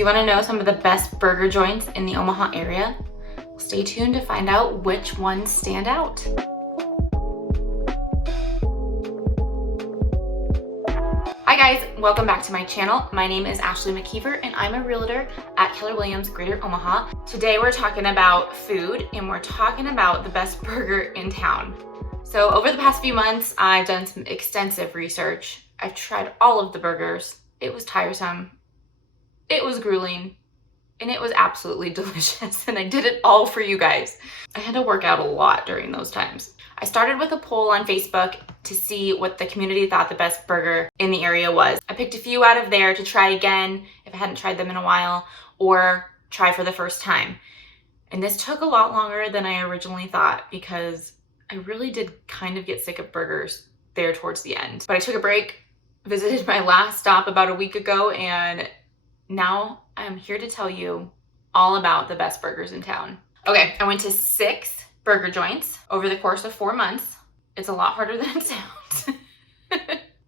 you want to know some of the best burger joints in the Omaha area? Stay tuned to find out which ones stand out. Hi guys, welcome back to my channel. My name is Mckeever and I'm a realtor at Keller Williams, Greater Omaha. Today we're talking about food and we're talking about the best burger in town. So over the past few months, I've done some extensive research. I've tried all of the burgers. It was tiresome, it was grueling, and it was absolutely delicious. And I did it all for you guys. I had to work out a lot during those times. I started with a poll on Facebook to see what the community thought the best burger in the area was. I picked a few out of there to try again if I hadn't tried them in a while, or try for the first time. And this took a lot longer than I originally thought because I really did kind of get sick of burgers there towards the end. But I took a break, visited my last stop about a week ago, and now I'm here to tell you all about the best burgers in town. Okay, I went to 6 burger joints over the course of 4 months. It's a lot harder than it sounds.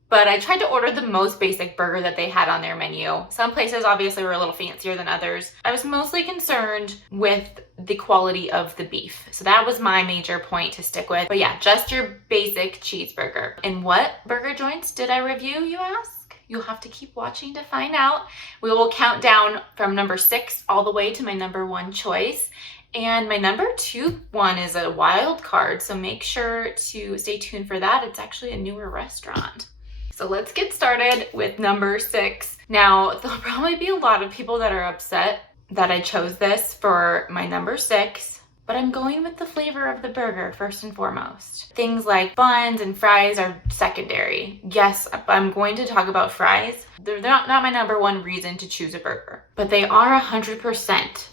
But I tried to order the most basic burger that they had on their menu. Some places obviously were a little fancier than others. I was mostly concerned with the quality of the beef. So that was my major point to stick with. But yeah, just your basic cheeseburger. And what burger joints did I review, you ask? You'll have to keep watching to find out. We will count down from number 6 all the way to my number 1 choice. And my number 2 one is a wild card, so make sure to stay tuned for that. It's actually a newer restaurant. So let's get started with number 6. Now, there'll probably be a lot of people that are upset that I chose this for my number 6, but I'm going with the flavor of the burger first and foremost. Things like buns and fries are secondary. Yes, I'm going to talk about fries. They're not my number 1 reason to choose a burger, but they are 100%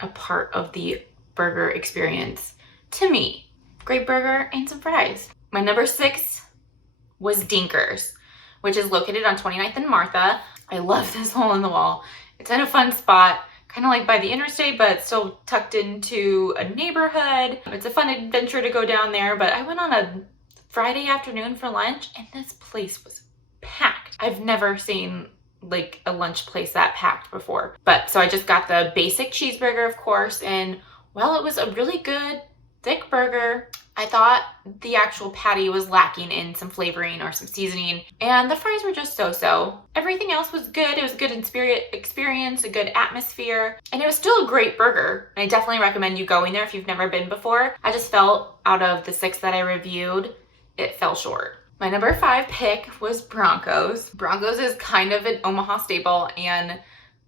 a part of the burger experience to me. Great burger and some fries. My number 6 was Dinkers, which is located on 29th and Martha. I love this hole in the wall. It's in a fun spot, kind of like by the interstate, but still tucked into a neighborhood. It's a fun adventure to go down there, but I went on a Friday afternoon for lunch and this place was packed. I've never seen like a lunch place that packed before. But so I just got the basic cheeseburger, of course, and well, it was a really good thick burger. I thought the actual patty was lacking in some flavoring or some seasoning, and the fries were just so-so. Everything else was good. It was a good experience, a good atmosphere, and it was still a great burger. And I definitely recommend you going there if you've never been before. I just felt out of the 6 that I reviewed, it fell short. My number 5 pick was Broncos. Broncos is kind of an Omaha staple, and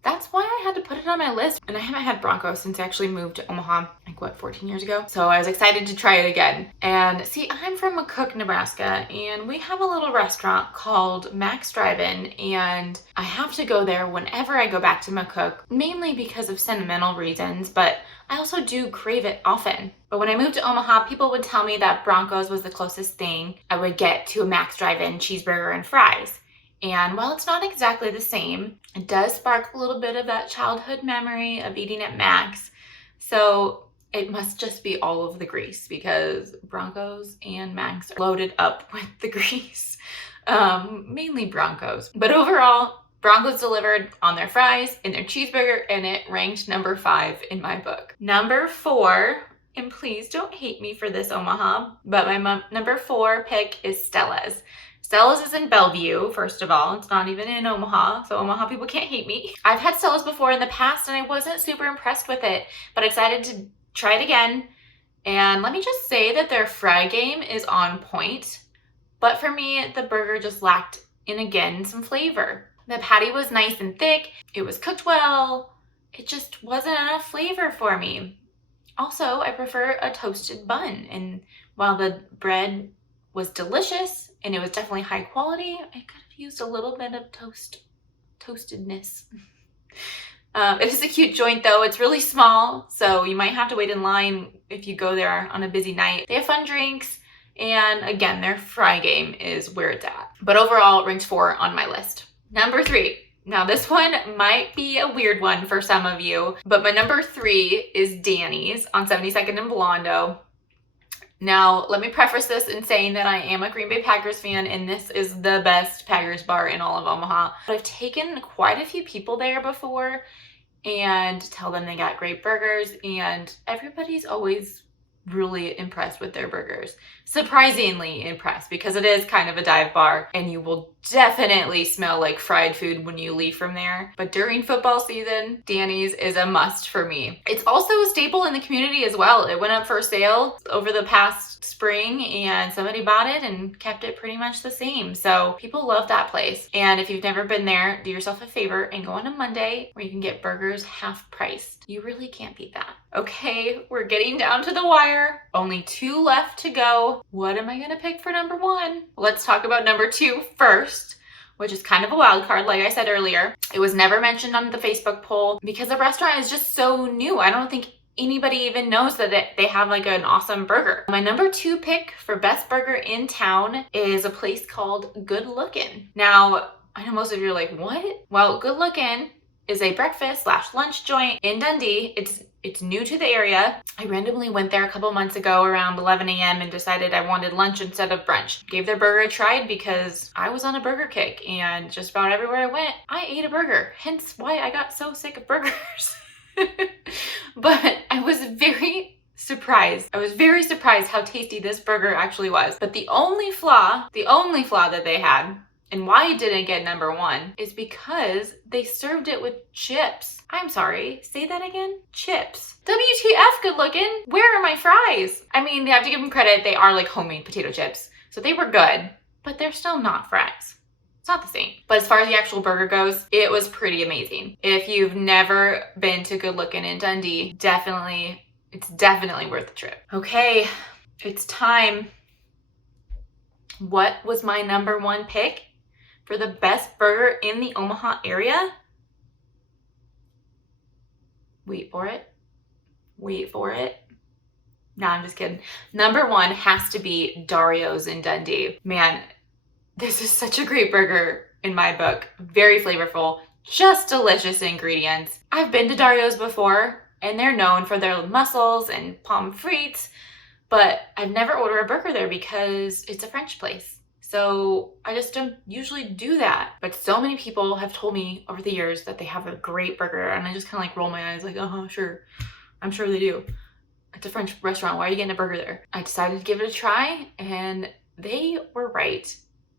that's why I had to put it on my list. And I haven't had Broncos since I actually moved to Omaha, like what, 14 years ago? So I was excited to try it again. And see, I'm from McCook, Nebraska, and we have a little restaurant called Mac's Drive-In, and I have to go there whenever I go back to McCook, mainly because of sentimental reasons, but I also do crave it often. But when I moved to Omaha, people would tell me that Broncos was the closest thing I would get to a Mac's Drive-In cheeseburger and fries. And while it's not exactly the same, it does spark a little bit of that childhood memory of eating at Mac's. So it must just be all of the grease because Broncos and Mac's are loaded up with the grease. Mainly Broncos. But overall, Broncos delivered on their fries and their cheeseburger, and it ranked number 5 in my book. Number 4, and please don't hate me for this, Omaha, but my number 4 pick is Stella's. Stella's is in Bellevue, first of all. It's not even in Omaha, so Omaha people can't hate me. I've had Stella's before in the past and I wasn't super impressed with it, but I decided to try it again. And let me just say that their fry game is on point, but for me, the burger just lacked in, again, some flavor. The patty was nice and thick. It was cooked well. It just wasn't enough flavor for me. Also, I prefer a toasted bun. And while the bread was delicious and it was definitely high quality, I could have used a little bit of toastedness. It is a cute joint though. It's really small, so you might have to wait in line if you go there on a busy night. They have fun drinks, and again, their fry game is where it's at. But overall, it ranks 4 on my list. Number 3. Now this one might be a weird one for some of you, but my number 3 is Danny's on 72nd and Blondo. Now, let me preface this in saying that I am a Green Bay Packers fan, and this is the best Packers bar in all of Omaha. But I've taken quite a few people there before, and tell them they got great burgers, and everybody's always really impressed with their burgers. Surprisingly impressed, because it is kind of a dive bar and you will definitely smell like fried food when you leave from there. But during football season, Danny's is a must for me. It's also a staple in the community as well. It went up for sale over the past spring and somebody bought it and kept it pretty much the same. So people love that place. And if you've never been there, do yourself a favor and go on a Monday where you can get burgers half priced. You really can't beat that. Okay, we're getting down to the wire. Only 2 left to go. What am I gonna pick for number 1? Let's talk about number 2 first, which is kind of a wild card, like I said earlier. It was never mentioned on the Facebook poll because the restaurant is just so new. I don't think anybody even knows that they have like an awesome burger. My number 2 pick for best burger in town is a place called Good Lookin. Now, I know most of you are like, what? Well, Good Lookin is a breakfast / lunch joint in Dundee. It's new to the area. I randomly went there a couple months ago around 11 a.m. and decided I wanted lunch instead of brunch. Gave their burger a try because I was on a burger kick, and just about everywhere I went, I ate a burger. Hence why I got so sick of burgers. But I was very surprised. I was very surprised how tasty this burger actually was. But the only flaw that they had, and why it didn't get number 1, is because they served it with chips. I'm sorry, say that again? Chips. WTF, Good Lookin'? Where are my fries? I mean, you have to give them credit. They are like homemade potato chips. So they were good, but they're still not fries. It's not the same. But as far as the actual burger goes, it was pretty amazing. If you've never been to Good Lookin' in Dundee, it's definitely worth the trip. Okay, it's time. What was my number 1 pick for the best burger in the Omaha area? Wait for it. No, I'm just kidding. Number 1 has to be Dario's in Dundee. Man, this is such a great burger in my book. Very flavorful, just delicious ingredients. I've been to Dario's before, and they're known for their mussels and pommes frites, but I've never ordered a burger there because it's a French place. So I just don't usually do that. But so many people have told me over the years that they have a great burger, and I just kind of like roll my eyes like, sure. I'm sure they do. It's a French restaurant. Why are you getting a burger there? I decided to give it a try, and they were right.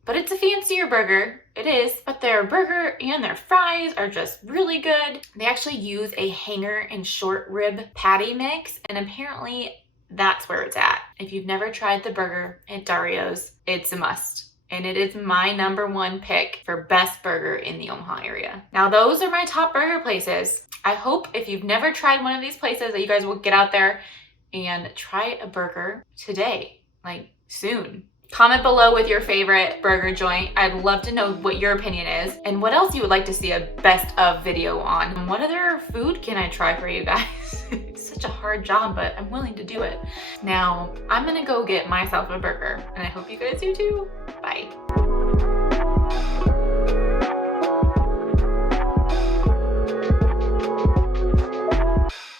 But it's a fancier burger. It is. But their burger and their fries are just really good. They actually use a hanger and short rib patty mix, and apparently that's where it's at. If you've never tried the burger at Dario's, it's a must. And it is my number 1 pick for best burger in the Omaha area. Now, those are my top burger places. I hope if you've never tried one of these places that you guys will get out there and try a burger today, like soon. Comment below with your favorite burger joint. I'd love to know what your opinion is and what else you would like to see a best of video on. And what other food can I try for you guys? It's such a hard job, but I'm willing to do it. Now, I'm gonna go get myself a burger, and I hope you guys do too.